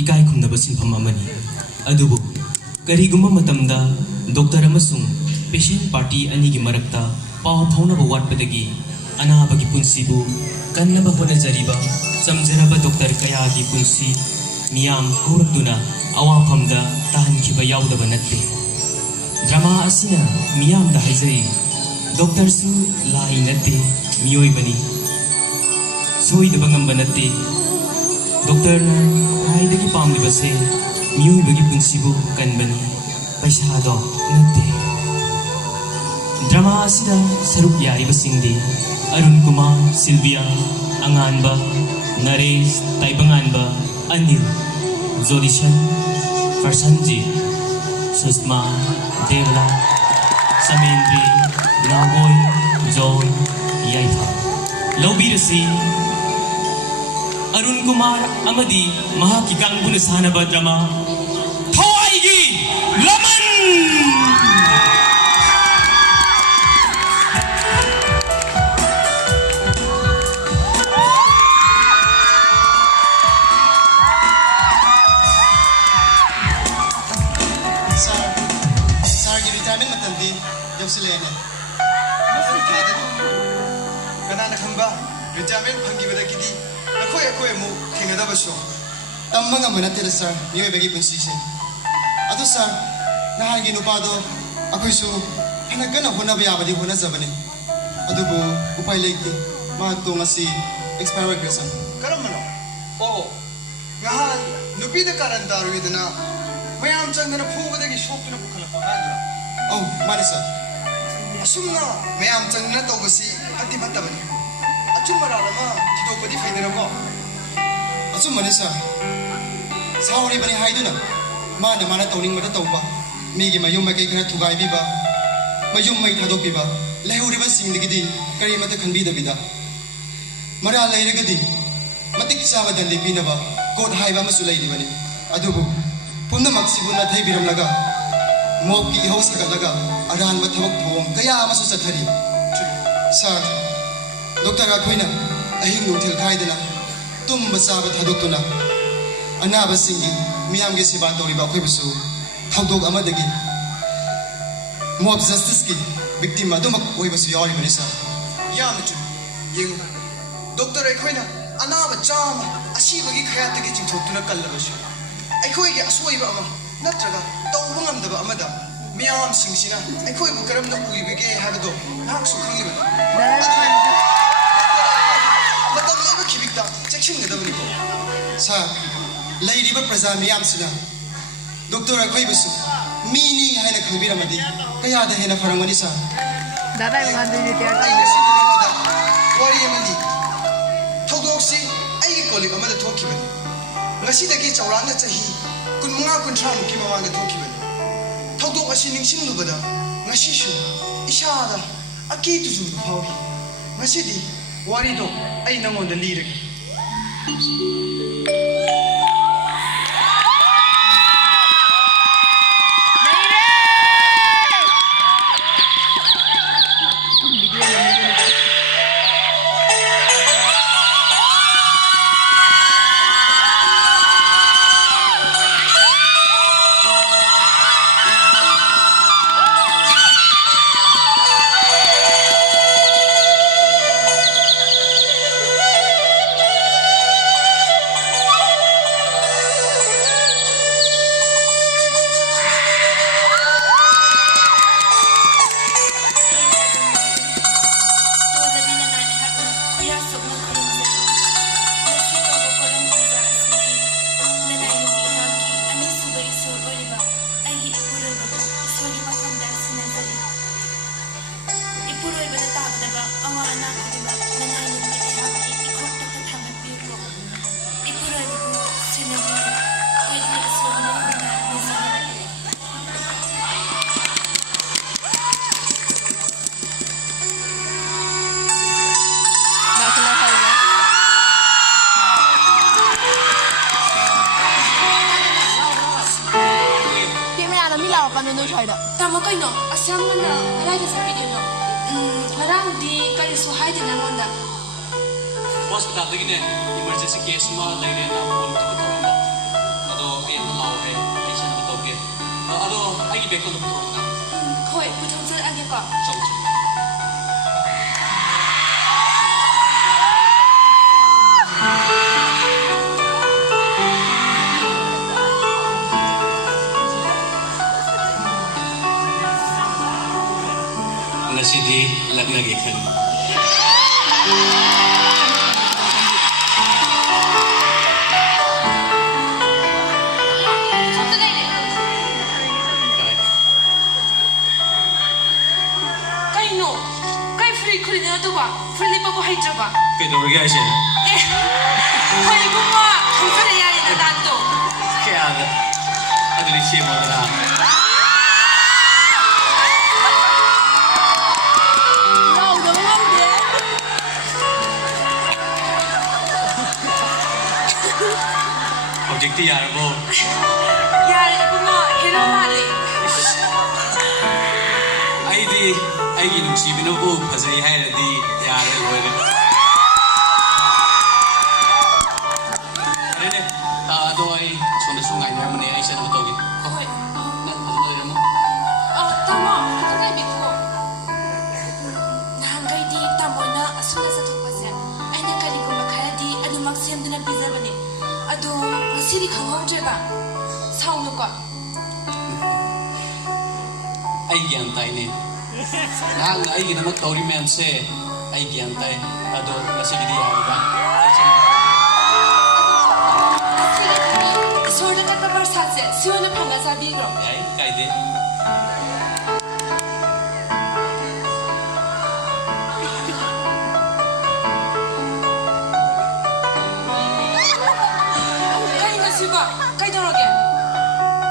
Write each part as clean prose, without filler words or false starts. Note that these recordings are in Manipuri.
ikai khumnaba sinfam amani adubu karigumba matamda doctor amasung patient party ani gi marakta paw phaunaba watpadagi anabagi punsibu kannaba honajariba samjaraba doctor kaya gi punsi miyam hurakduna awafamda tahankhiba yaudaba natte drama asina miyam da haijai doctor su lai natte miyoi bani soi da bangam banate doctor na hai da ki pamli base miyoi bagi punsibu kan bani paisa do natte drama asida saruk yai basingdi Arun Kumar Sylvia Anganba Naresh Taibanganba Anil Zolishan Farsanji Susma Devla Samendri Nagoy John Yaitha Lobirasi Arun Kumar Amadi Mahaki Kangbuna Sanaba Drama Hawaii Laman Silene. Kanana khamba retirement phangi bada kidi akoi mu thengada baso tamanga manate sir nioi bagi punsi se adu sir nahan gi nupa do akoi su hana gana hona ba yabadi hona zabane adubu upai leiki ma to ngasi expire gresa karamano o ngahan nupi da karanta ruidana mayam changana phubada gi shopna bukhala pagandra oh mane sir asumna mayam changna tawbasi hatti matabani achumara rama tidopadi faidana asumane sa sauri bani haiduna mana tawning mata tawba migi mayum makai kana thugai biba mayum mai thadok biba lehuri ba sing digidi kari mata khanbi dabida mara lairagadi matik sawa dandi binaba god haiba masu laidi bani adubu pumna maksibuna thai biram laga Moki house kalaga aran mathabak thom kaya amasu sathari sir doctor akoina ahing nuthil khaidana tum basaba thadokuna anaba singi miyam ge siba tori ba khoibusu thawdok amadagi mob justice ki victim adumak oibasu yori mani sir yamchu yeng doctor akoina anaba chama asibagi khayatagi chingthokuna kallabasu aikoi ge asoi ba ama natraga tawba ngamdaba amada miyam singsina aikoi bu karamna uibege habdo hak su khangiba matam leba khibikta section gadabni ko sa lairiba praja miyam sina doctor aikoi busu mini haina khangiramadi kaya da hena farangani sa dada ngandi retire wari amandi thodoksi ai kolik amada thokibani ngasi dagi chawrana chahi kun mga kuntra muki mamanga thokibani thawdok asi ningsing lubada ngasi su isada aki tuju phawi ngasi di wari do ai nangonda liragi Tama kayo no, asam nga na, nalagay sa video no. Marang di kali suhay din ang onda. Hospital lagi ni emergency case ma lagi na phone tu tu ma 이 백건도 부탁나. 거의 부정전 아니까. 정주. Ngasidi lagi kan. Kaino, kay free ko rin na ito ba? Free pa po hydra ba? Kita pergi aja. Hoy ko mo, kung saan nangyari na tanto? Kaya ada. Ada di sini mana? Lâu đúng không chị? Objektif ya, bu. Yari ko mo, hero mali. Ai di nung si binubu pasay hai na di ya na buwan. Ano ne? Ado ay sunday na mo ni ay siya naman tawagin. Hoy, Ano mo? tama, ito kay Biko. Nahangay di tamo na asula sa tupasya. Ay nakaligo makaradi, ano magsiyam na pizza ba ni? Ado, masiri kang hongje ba? Sauna ko. Ay giyantay ni. Nang ay ginamat tawri men se ay giyantay. Ado nasi di ya ba? Ay siya. Sige, sorda ka tabar satse, siya na panga sabi ko. Ay kay di. Kay na siya ba? Kay dorogya.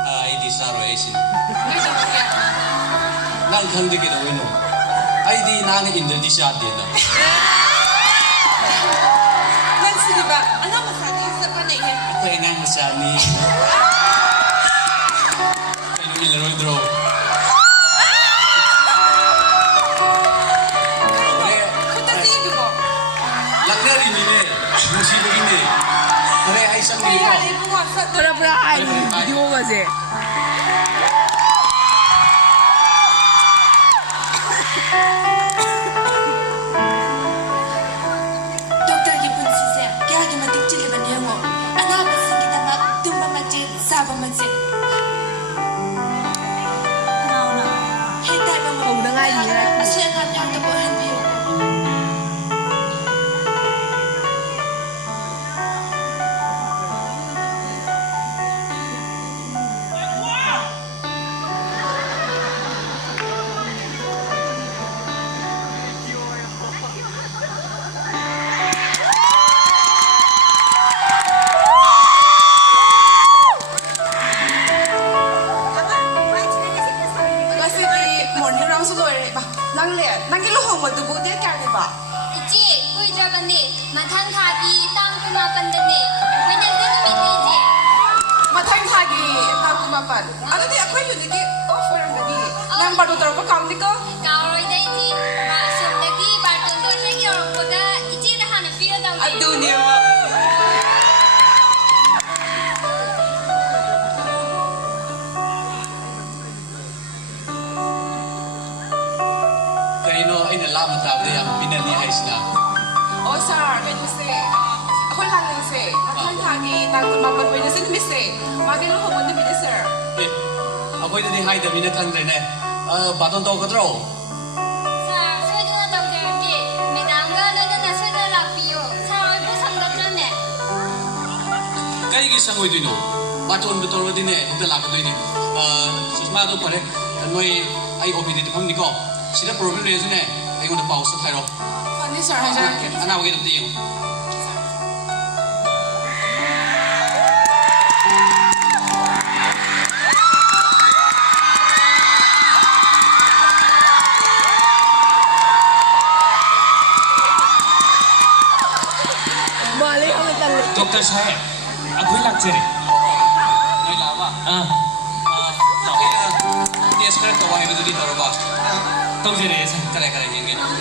Ay di saro ay sin. Kay dorogya. Nang khangde ke daw ino. Ay di nang indra di siya din na. Nan sige ba? Ano masakit sa panay eh? Kay nang masani. Kay nung ilaro draw. Kunta sige ko. Lagna rin ni. Musibo ini. Pare ay sang Kaya ni. yari ko nga sa Pura-pura ay, hindi mo kasi. Doktor gipun sise, kaya gimatik chiliban niya mo. Anak kasi kita nga tumamajit, sabamajit. Hintay ba mo? Huwag na nga yun. Asya nga niya ang tabuhan niyo ko. Kasi morning round sa lawyer ba? Lang le, nagilohong mo dugo din ka di ba? 이제 꿀잡았네 마탕 가기 땅 그마반다네 왜냐면 그놈이 되지 Matang hagi, tago mapan. Ano di ako yun, hindi offer na di. Nang barutar pa kaunti ko? 가오로이 되지 마시오다기 발동도 생기 어렵고가 이제는 하나 필요하다고 Ado niya mo. Kay no ay nalaman sa abdi ang pinani ay sila. O sir, may nuse. Ako lang nuse. Matang hagi, tago mapan po nuse nuse. Magilohong mo na bini sir. Eh, ako ito ni Haida minatang rin eh. Baton to ko draw. 자 소중한 동생께 매당과 너는 나 소중한 락비요 사랑을 부상답잖네 Kay gisang mo ito no. Baton betul din eh. Ito lang ito ini. Susma to pare. Noi ay OPD to ni ko. Sila problem na yun eh. Ay ko na pause tayo. Funny sir, hajar. Ana wag ito din. Mali ang nagtalit. Doktor Sahib, ako'y lakser eh. Ay lama. Okay na. Yes, correct. Tawahin mo dito ro ba? Doktor eh. Kare yung gano'n.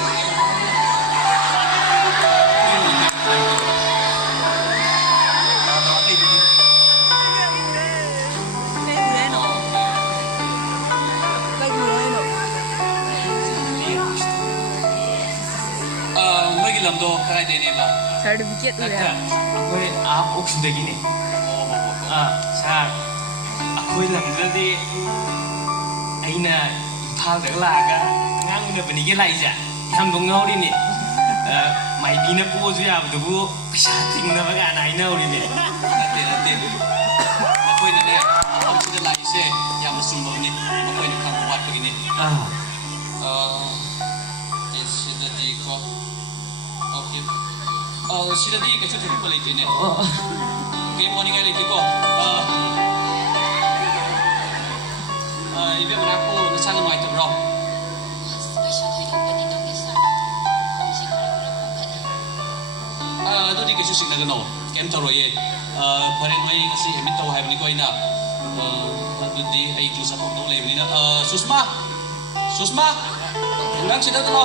ꯀꯗꯥꯏꯗꯩꯅꯦꯕ ꯁꯥꯔꯇꯤꯐꯤꯀꯦꯠ ꯎꯔꯦ ꯑꯩꯈꯣꯏ ꯑꯣꯛꯁꯤꯗꯒꯤꯅꯤ ꯁꯥꯔ ꯑꯩꯈꯣꯏ ꯂꯝꯗꯗꯤ ꯑꯩꯅ ꯏꯝꯐꯥꯜꯗꯒ ꯂꯥꯛꯑꯒ ꯑꯉꯥꯡ ꯎꯅꯕꯅꯤꯒ ꯂꯥꯛꯏꯁꯦ ꯌꯥꯝ ꯉꯥꯎꯔꯤꯅꯤ ꯃꯥꯏꯕꯤꯅ ꯄꯣꯛꯑꯁꯨ ꯌꯥꯕꯗꯨꯕꯨ ꯄꯩꯁꯥ ꯇꯤꯡꯅꯕ ꯀꯥꯏꯅ ꯍꯥꯏꯅꯍꯧꯔꯤꯅꯤ ꯅꯠꯇꯦ ꯃꯈꯣꯏꯅꯅꯦ ꯃꯐꯝꯁꯤꯗ ꯂꯥꯛꯏꯁꯦ ꯌꯥꯝꯅ ꯆꯨꯝꯕꯅꯤ ꯃꯈꯣꯏꯅ ꯈꯪꯕ ꯋꯥꯠꯄꯒꯤꯅꯤ ꯁꯤꯗꯗꯤꯀꯣ ꯁꯤꯗꯗꯤ ꯀꯩꯁꯨ ꯊꯣꯏꯗꯣꯛꯄ ꯂꯩꯇꯦꯅꯦ ꯀꯩꯝ ꯋꯥꯅꯤꯡꯉꯥꯏ ꯂꯩꯇꯦꯀꯣ 이병헌 낳고 너차는 많이 들어. ꯑꯗꯨꯗꯤ ꯀꯩꯁꯨ ꯁꯤꯡꯅꯒꯅꯣ ꯀꯩꯝ ꯇꯧꯔꯣꯏꯌꯦ ꯐꯔꯦ ꯅꯣꯏ ꯉꯁꯤ ꯑꯦꯗꯃꯤꯠ ꯇꯧ ꯍꯥꯏꯕꯅꯤꯀꯣ ꯑꯩꯅ ꯑꯗꯨꯗꯤ ꯑꯩ ꯖꯨꯁ ꯆꯠꯊꯣꯛꯗꯧ ꯂꯩꯕꯅꯤꯅ ꯁꯨꯁꯃꯥ ꯑꯉꯥꯡ ꯁꯤꯗꯗꯅꯣ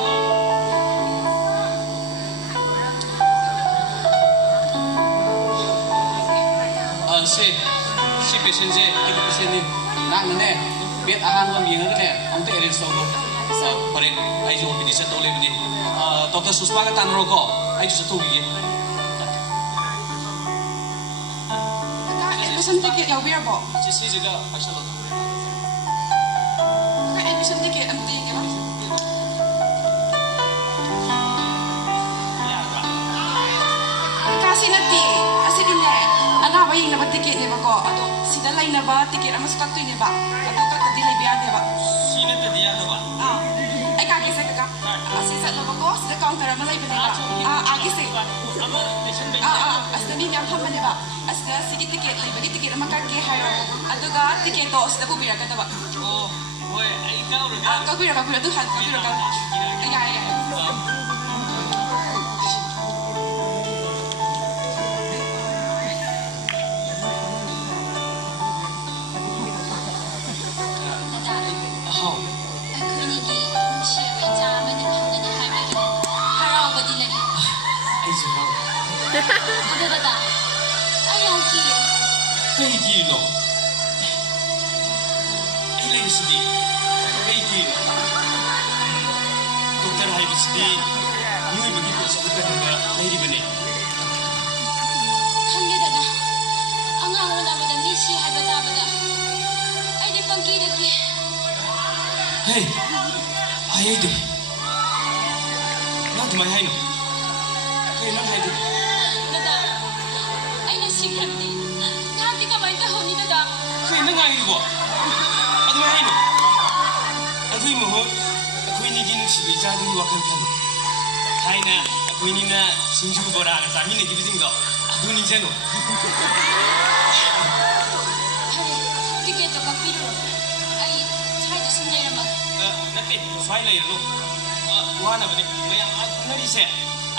ꯁꯤ ꯄꯦꯁꯦꯟꯁꯦ ꯑꯩꯒꯤ ꯄꯦꯁꯦꯟꯅꯤ ꯅꯪꯅꯅꯦ ꯕꯦꯠ ꯑꯍꯥꯡꯕ ꯑꯃ ꯌꯦꯡꯉꯒꯅꯦ ꯑꯃꯨꯛꯇ ꯑꯦꯔꯦꯟꯖ ꯇꯧꯔꯣ ꯐꯔꯦ ꯑꯩꯁꯨ ꯑꯣꯄꯤꯗꯤ ꯆꯠꯇꯧ ꯂꯩꯕꯅꯤ ꯗꯣꯛꯇꯔ ꯁꯨꯁꯃꯥꯒ ꯇꯥꯟꯅꯔꯣꯀꯣ ꯑꯩꯁꯨ ꯆꯠꯊꯣꯛꯈꯤꯒꯦ ꯑꯦꯗꯃꯤꯁꯟ ꯇꯤꯀꯦꯠ ꯌꯥꯎꯕꯤꯔꯕꯣ ꯁꯤꯁꯤꯒ ꯄꯥꯏꯁꯜꯂꯣ ꯑꯦꯗꯃꯤꯁꯟ ꯇꯤꯀꯦꯠ ꯑꯝꯇ ꯌꯦꯡꯒꯦꯔꯣ ꯀꯥꯁꯤ ꯅꯠꯇꯦ ꯑꯁꯤꯗꯤꯅꯦ ꯑꯅꯥꯕ ꯌꯦꯡꯅꯕ ꯇꯤꯀꯦꯠꯅꯦꯕꯀꯣ ꯑꯗꯣ ꯁꯤꯗ ꯂꯩꯅꯕ ꯇꯤꯀꯦꯠ ꯑꯃꯁꯨ ꯀꯛꯇꯣꯏꯅꯦꯕ ꯑꯗꯣ ꯀꯛꯇꯗꯤ ꯂꯩꯕ ꯌꯥꯗꯦꯕ ꯁꯤ ꯅꯠꯇꯗꯤ ꯌꯥꯗꯕ ꯑꯩ ꯀꯥꯒꯦꯁꯦ ꯀꯀꯥ ꯑꯁꯤ ꯆꯠꯂꯣꯕꯀꯣ ꯁꯤꯗ ꯀꯥꯎꯟꯇꯔ ꯑꯃ ꯂꯩꯕꯅꯦꯕ ꯑꯥꯒꯤꯁꯦ ꯑꯁꯤꯗ ꯃꯤ ꯃꯌꯥꯝ ꯐꯝꯕꯅꯦꯕ ꯑꯁꯤꯗ ꯁꯤꯒꯤ ꯇꯤꯀꯦꯠ ꯂꯩꯕꯒꯤ ꯇꯤꯀꯦꯠ ꯑꯃ ꯀꯛꯀꯦ ꯍꯥꯏꯔꯣ ꯑꯗꯨꯒ ꯇꯤꯀꯦꯠꯇꯣ ꯑꯁꯤꯗ ꯄꯨꯕꯤꯔꯛꯀꯗꯕ ꯍꯣꯏ ꯑꯩ ꯀꯥꯎꯔꯒ ꯀꯛꯄꯤꯔꯣ ꯑꯗꯨ ꯍꯥꯟꯅ ꯀꯛꯄꯤꯔꯣ ꯌꯥꯏ 그러다 아영기 ꯀꯩꯒꯤꯅꯣ ꯑꯩ ꯂꯩꯔꯤꯁꯤꯗꯤ ꯀꯩꯒꯤꯅꯣ ꯗꯣꯛꯇꯔ ꯍꯥꯏꯕꯁꯤꯗꯤ ꯃꯤꯑꯣꯏꯕꯒꯤ ꯄꯨꯟꯁꯤꯗ ꯀꯟꯕ ꯂꯩꯔꯤꯕꯅꯤ ꯈꯪꯗꯦꯗꯅ ꯑꯉꯥꯡ ꯎꯅꯕꯗ ꯃꯤꯁꯤ ꯍꯥꯏꯕ ꯇꯥꯕꯗ ꯑꯩꯗꯤ ꯄꯪꯀꯤꯗꯀꯤ ꯍꯦ ꯍꯥꯏꯗꯦ ꯅꯪ ꯑꯗꯨꯃꯥꯏꯅ ꯍꯥꯏꯅꯣ ꯀꯩ ꯅꯪ ꯍꯥꯏꯗꯦ dada ꯑꯩꯅ ꯁꯤꯈ꯭ꯔꯕꯗꯤ ꯅꯍꯥꯛꯇꯤ ꯀꯃꯥꯏꯅ ꯇꯧꯍꯧꯅꯤ dada ꯀꯩ ꯅꯪ ꯉꯥꯡꯉꯤꯗꯨꯕꯣ ꯑꯗꯨꯃꯥꯏꯅ ꯍꯥꯏꯅꯣ ꯑꯗꯨꯒꯤ ꯃꯍꯨꯠ ꯑꯩꯈꯣꯏꯅꯤꯒꯤ ꯅꯨꯡꯁꯤꯕ ꯏꯆꯥꯗꯨꯒꯤ ꯋꯥꯈꯜ ꯈꯜꯂꯣ ꯊꯥꯏꯅ ꯑꯩꯈꯣꯏꯅꯤꯅ ꯁꯤꯡꯖꯨ ꯕꯣꯔꯥꯒ ꯆꯥꯃꯤꯟꯅꯈꯤꯕꯁꯤꯡꯗꯣ ꯑꯗꯨ ꯅꯤꯡꯁꯤꯡꯉꯣ ꯐꯔꯦ ꯇꯤꯀꯦꯠꯇꯣ ꯀꯛꯄꯤꯔꯣ ꯑꯩ ꯁ꯭ꯋꯥꯏꯗ ꯁꯨꯝ ꯂꯩꯔꯝꯃꯒꯦ ꯅꯠꯇꯦ ꯁ꯭ꯋꯥꯏ ꯂꯩꯔꯅꯨ ꯋꯥꯅꯕꯅꯤ ꯃꯌꯥꯝ ꯈꯪꯅꯔꯤꯁꯦ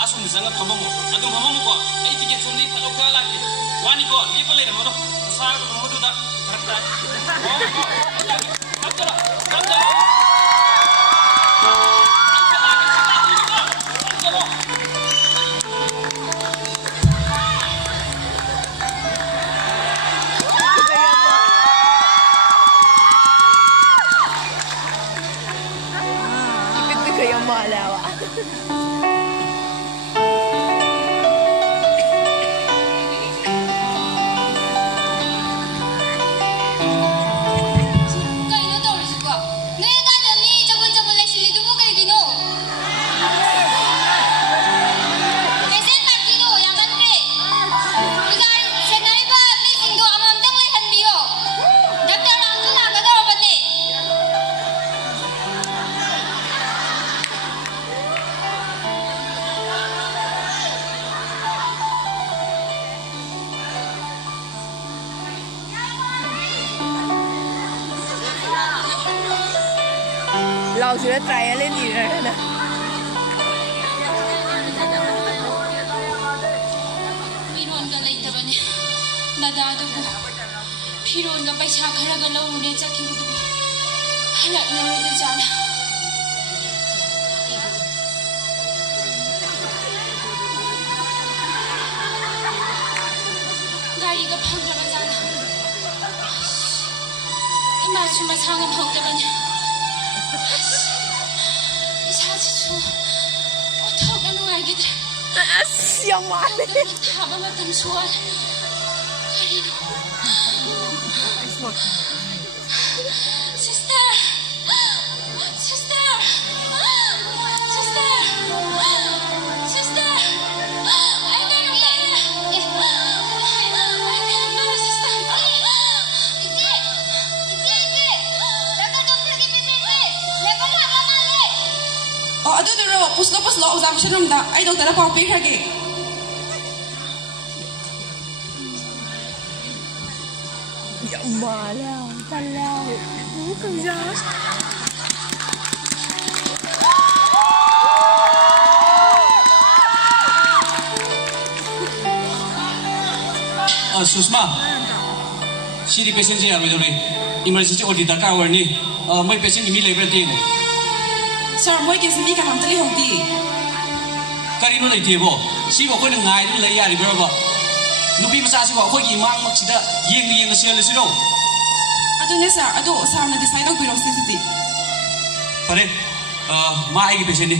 ꯑꯁꯣꯝꯗ ꯆꯪꯉ ꯐꯝꯃꯝꯃꯣ ꯑꯗꯨꯝ ꯐꯝꯃꯝꯃꯣꯀꯣ ꯑꯩ ꯇꯤꯀꯦꯠ ꯁꯣꯝꯗꯤ ꯊꯥꯗꯣꯛ ꯈꯔ ꯂꯥꯛꯀꯦ ꯋꯥꯅꯤꯀꯣ ꯂꯦꯞꯄ ꯂꯩꯔꯝꯃꯅꯣ ꯅꯁꯥꯒ ꯃꯗꯨꯗ ꯐꯔꯛ ꯇꯥꯏ Ipit ko yung malawa. kaiно tawrisuko noy kada mi jabon laisilidubo kaygino kesen martino yamanre igar senaiba mi singdo amamdang laihanbiyo doctor angsu lagadorobane Lau sudah trial ini na. 피론가 레이터바네 나다도고 피론가 पैसा खरा가 लौने चखिबदुबो हला लौदे जाला गाडी가 फंग्रबा जाला इमासु मसा가 फौदबाने 이사지수 어떡하 누가이기들 Asya mali. Habang matamsuan. Karino. Sister! Sister! Sister! Sister! Ay, ganun ba? Ay, ganun ba, sister? Iti! Iti! Iti! Lepas dokter kita iti! Lepas lah, kamali! ꯑꯗꯨꯗꯨꯔꯣ ꯄꯨꯁꯂꯣ ꯑꯣꯖꯥ ꯔꯨꯝꯗ ꯑꯩ ꯗꯣꯛꯇꯔꯗ ꯄꯥꯎ ꯄꯤꯈ꯭ꯔꯒꯦ Dạ mà lao, ta lao. Ủa con ra. Susma, siri patient je aroi dori. Emergency OD darkar warni. Moi patient ni mi level te ne. ꯁꯥꯔ ꯃꯣꯏꯒꯤꯁꯤ ꯃꯤ ꯀꯅꯥꯝꯇ ꯂꯩꯍꯧꯗꯦ Karino lai te bo. Si bo koi ngai du lai yari bra ba. Nupi macha si bo koi gi mang mak sida yeng na sel si ro. ꯑꯗꯨꯅꯦ ꯁꯥꯔ ꯑꯗꯣ ꯁꯥꯔꯅ ꯗꯤꯁꯥꯏꯠ ꯇꯧꯕꯤꯔꯣ ꯁꯤꯁꯤꯗꯤ Pare, ma ai gi patient ni.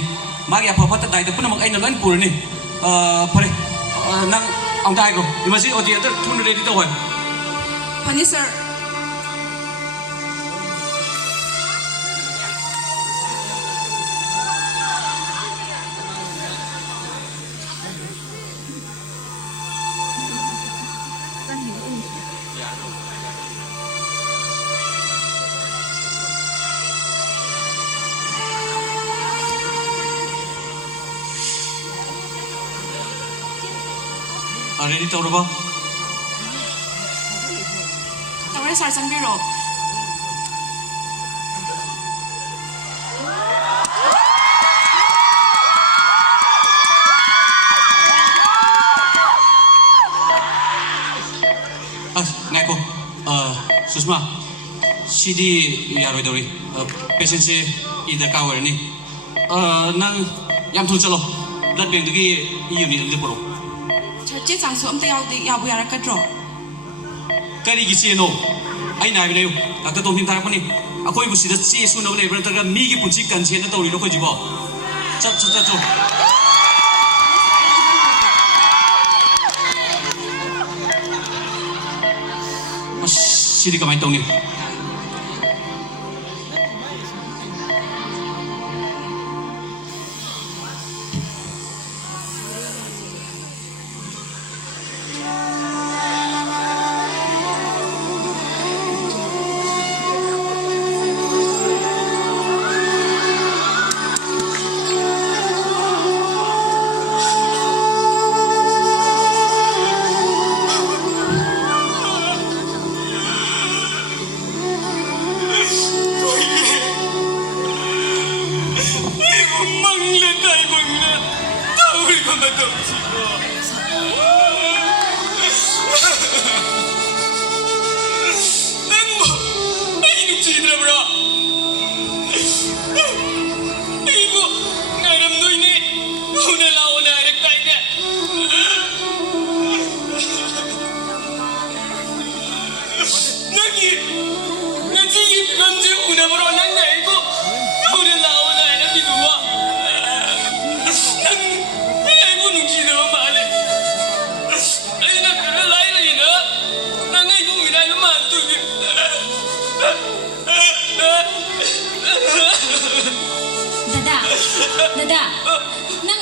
Ma gi apa pata dai da puna mak ai na loin purni. Pare, nang ang dai ko. Emergency OD atar thun ready to hoy. ꯐꯅꯤ ꯁꯥꯔ Ready to ro ba? ꯇꯧꯔꯦ ꯁꯥꯔ ꯆꯪꯕꯤꯔꯣ Ngai ko. Susma, sidi yaroi dori. Patient se either ka warni. Nang yam thul chalo. Blood bank gi unit le poro. ꯁꯥꯔ ꯆꯦ ꯆꯥꯡꯁꯨ ꯑꯝꯇ ꯌꯥꯎꯗꯦ ꯌꯥꯕꯨ ꯌꯥꯔꯛꯀꯗ꯭ꯔꯣ Kari gi se no. Ai nai bine. Doctor Tom Him tarak pani. Akoi bu sida che su no le bra taga mi gi punchi kan che na tori ro ko jibo. Chat chat chat chat. Sidi kamai tong ni. Dada, nang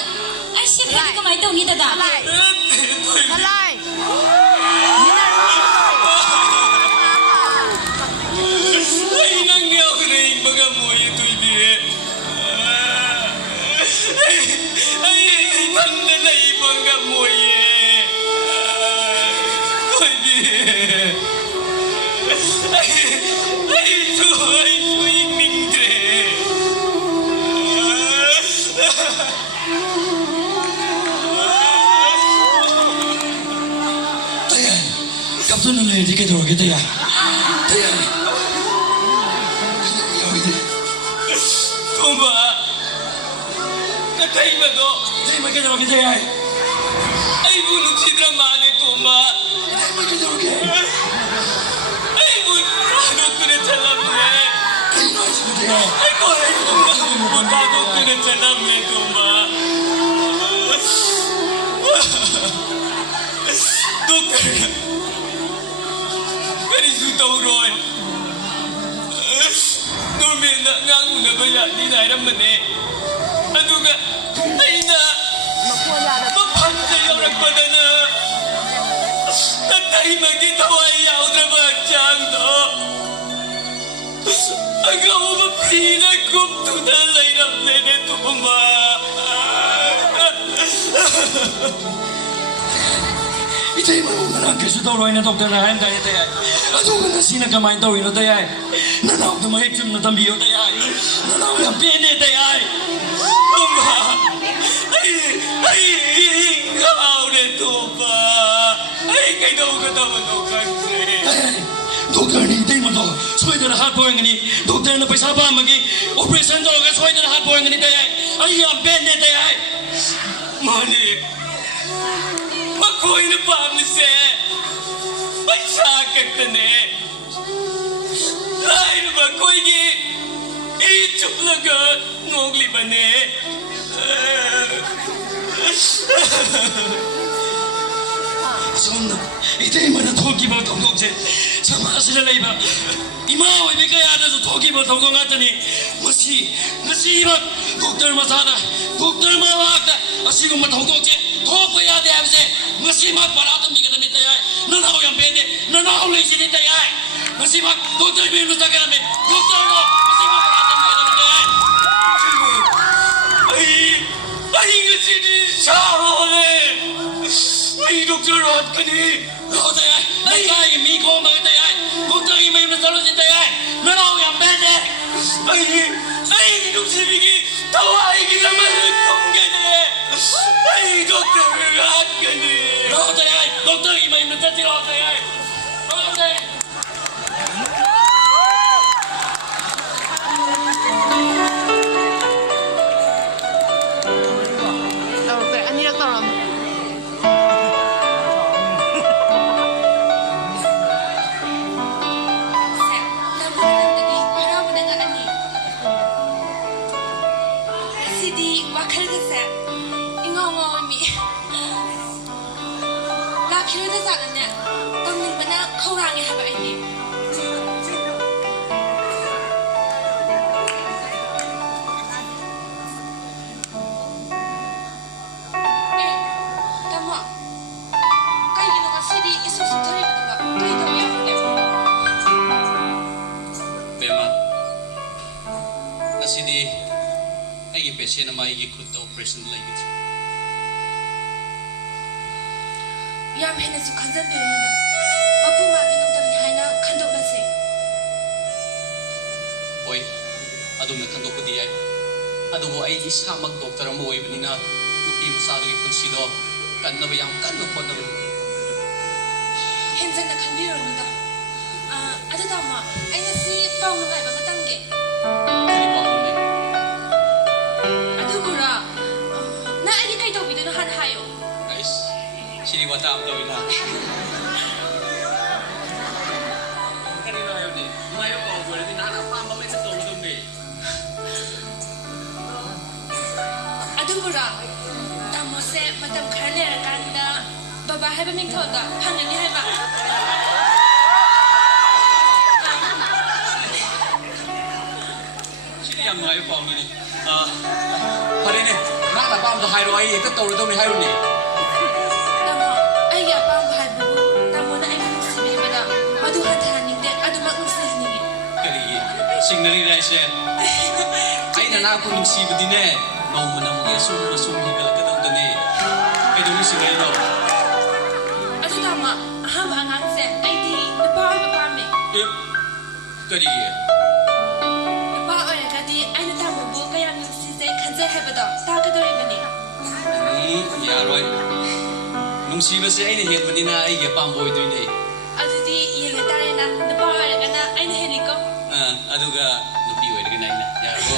ay shit, hindi ko maitaw ni Dada. Nalay. Nalay. Ay, nangyaw ko na yung mga mo ito, ibig. Ay, tanda na yung mga mo Kapto na lang, hindi ka daw kita ya. Taya. Tuma, natay ba do? Hindi mo ka daw kita ya. Ay, bunod si Dramane, Tuma. Hindi mo ka daw kita. Ay, bunod ko na salam eh. Ay, no, hindi ka. Ay, bunod ko na salam eh, Tuma. doktorna karisu tawroi normal ngang unaba yadi na iramane aduga aina mapanta yauragpadana natay magitaway yaudraba hangchangdo agaw mapinagkuptuna layramne netuma Itay marunong kasi daw rin na doktor na hayan tayo tayo. Ato ka na sinagamain daw ino tayo. Nanaw na mahipsim na tambiyo tayo. Nanaw na pene tayo. Ama, ay, ikaw nito ba? Ay, kay daw ka naman daw kasi. Doktor ni itay mo to. Soy na lahat po yung gani. Doktor na paisa pa magi. Operation daw ka soy na lahat po yung gani tayo. Ay, ang pene tayo. Mani, makoy na pamlise. Pagsakag na ne. Lain na makoy ni. Ichup laga ngong liban ne. Son, itay mo na togi ba tongtong je. Sama sila iba. Imaw, ibigay ada sa togi ba tongtong atani. Masi iba. Doktor masana. Doktor mawagda. Asigong matongtong je. Toko ya de abse. Masi magparatan bigat na mitayay. Nanaw yang pwede. Nanaw lang sinitayay. Masi mag. Doktor may inusta ka namin. Doktor no. Masi magparatan bigat na mitayay. Ay, kasi di sahole. Ay, doktor at ka ni. No tayay. Nakay miko mga tayay. Doktor may inusta lo sinitayay. Nanaw yang pwede. Ay, doktor bigi. Tawai kita malutong gani. Ay, doktor at ka ni. No tayay. Doktor may inusta sila tayay. No tayay. Doktor, ani doktor om. Sidi wakal kese ingaw ngaw mi la kira da sa ne tam ni bana khawrang ya ba ai ni tamo kai gi no sidi isu su thari ba kai da ya ba ne Bema, nasidi ay patient na may ikut operation lagi. yam hena su khanjan pe ni da mapu ma gi no da ni haina khandok na se Boy, adum na kandok ko di ay. Adubo ay isa mag doktor ang buhay nina. Nupi masado yung punsido. Kan na ba yung kan na po na ba? henjan na khanbiro ni da ada da ma ai na si paw na ngai ba matang ge Kali pa ako na. adugura na ai kai do bi na han hayo Guys, siniwata ang gawin na. Kanina ayaw ni. Mayo pa ako. Nana pa ang mamay sa tulong ni. adugura tamo se matam khale ra kan da baba hai ba ming tho da phang ni hai ba Sini yang mayo pa ako ni. Hari ni. Nana pa ang dahay ro ay ito tulong ni hayo ni. tamo ai ya pa hai bu tamo na ai ni si bi ba da adu ha tha ni de adu ma us ni ni Kali signal rin siya. Ay nana ako nung siba din eh. Mau mo na mga sum higal ka daw tani. Kaya doon yung signal daw. adu da ma ha ba ngang se ai di na pa ba me Kali na pa ai ka di ai na tamo bu ka yang si se khan se hai ba da ta ka do ni ni yaroy. Nung siba siya ay nahiyan mo din na ay yapamboy doon eh. adu di ye ga ta na na pa ai ka na ai na he ni ko Aduga napiway na ganay na. Yaro.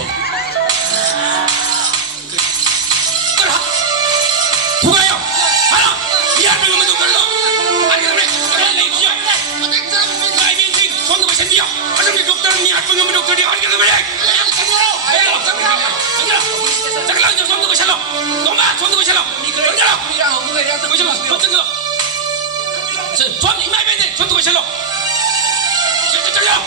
Tukayo! Ano? Iyan mo naman doktor no? Ano ka naman? Ano na siya? Ay, minting! Sonda ba siya niya? Ano ni doktor niya? Ano naman doktor niya? Ano ka naman? 잠깐만 좀 손 들고 샬롬 너마 손 들고 샬롬 왜 샬롬 왜 샬롬 装你卖面的，装多少了？这样。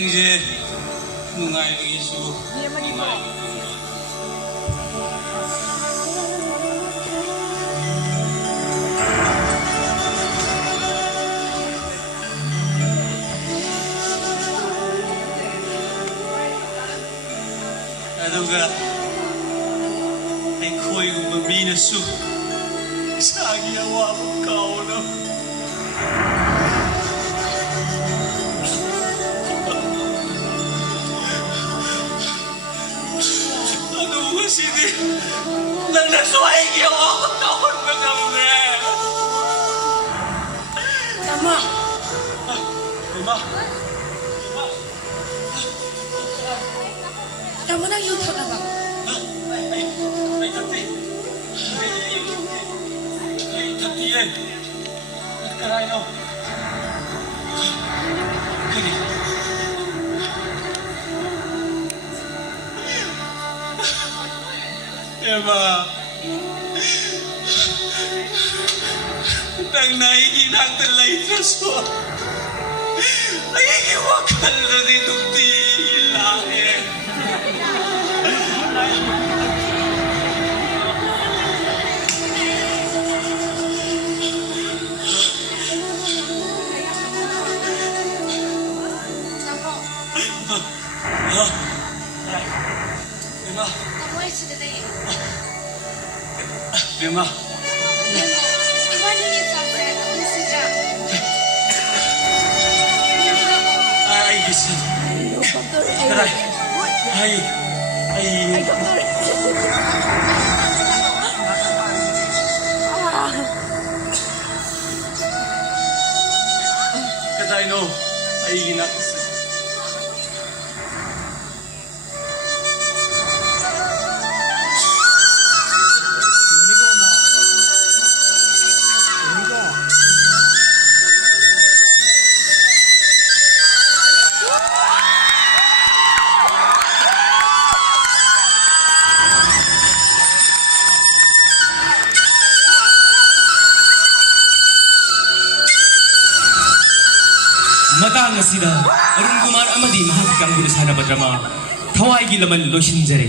이제 nungai isu nungai aduga ai khoi gu mi na su sagi awa kau no sini nang nasuai kaya ako takot na kami. Tama. Tama. Tama na yung na ba? Ay, tati. Ay, tati yan. Nagkaray no. Kani. Emma, nang naiinang talay na so, ay iwakal na din ng tilahin. Bema. Ibalik kasi. Masija. Ay, gising. Doktor, Taray. Ay. ay, doktor. Kaday no. Ay, ginakis. matang asida Arun Kumar amadi mahal kang gulo sana padrama thawai gi laman loishinjare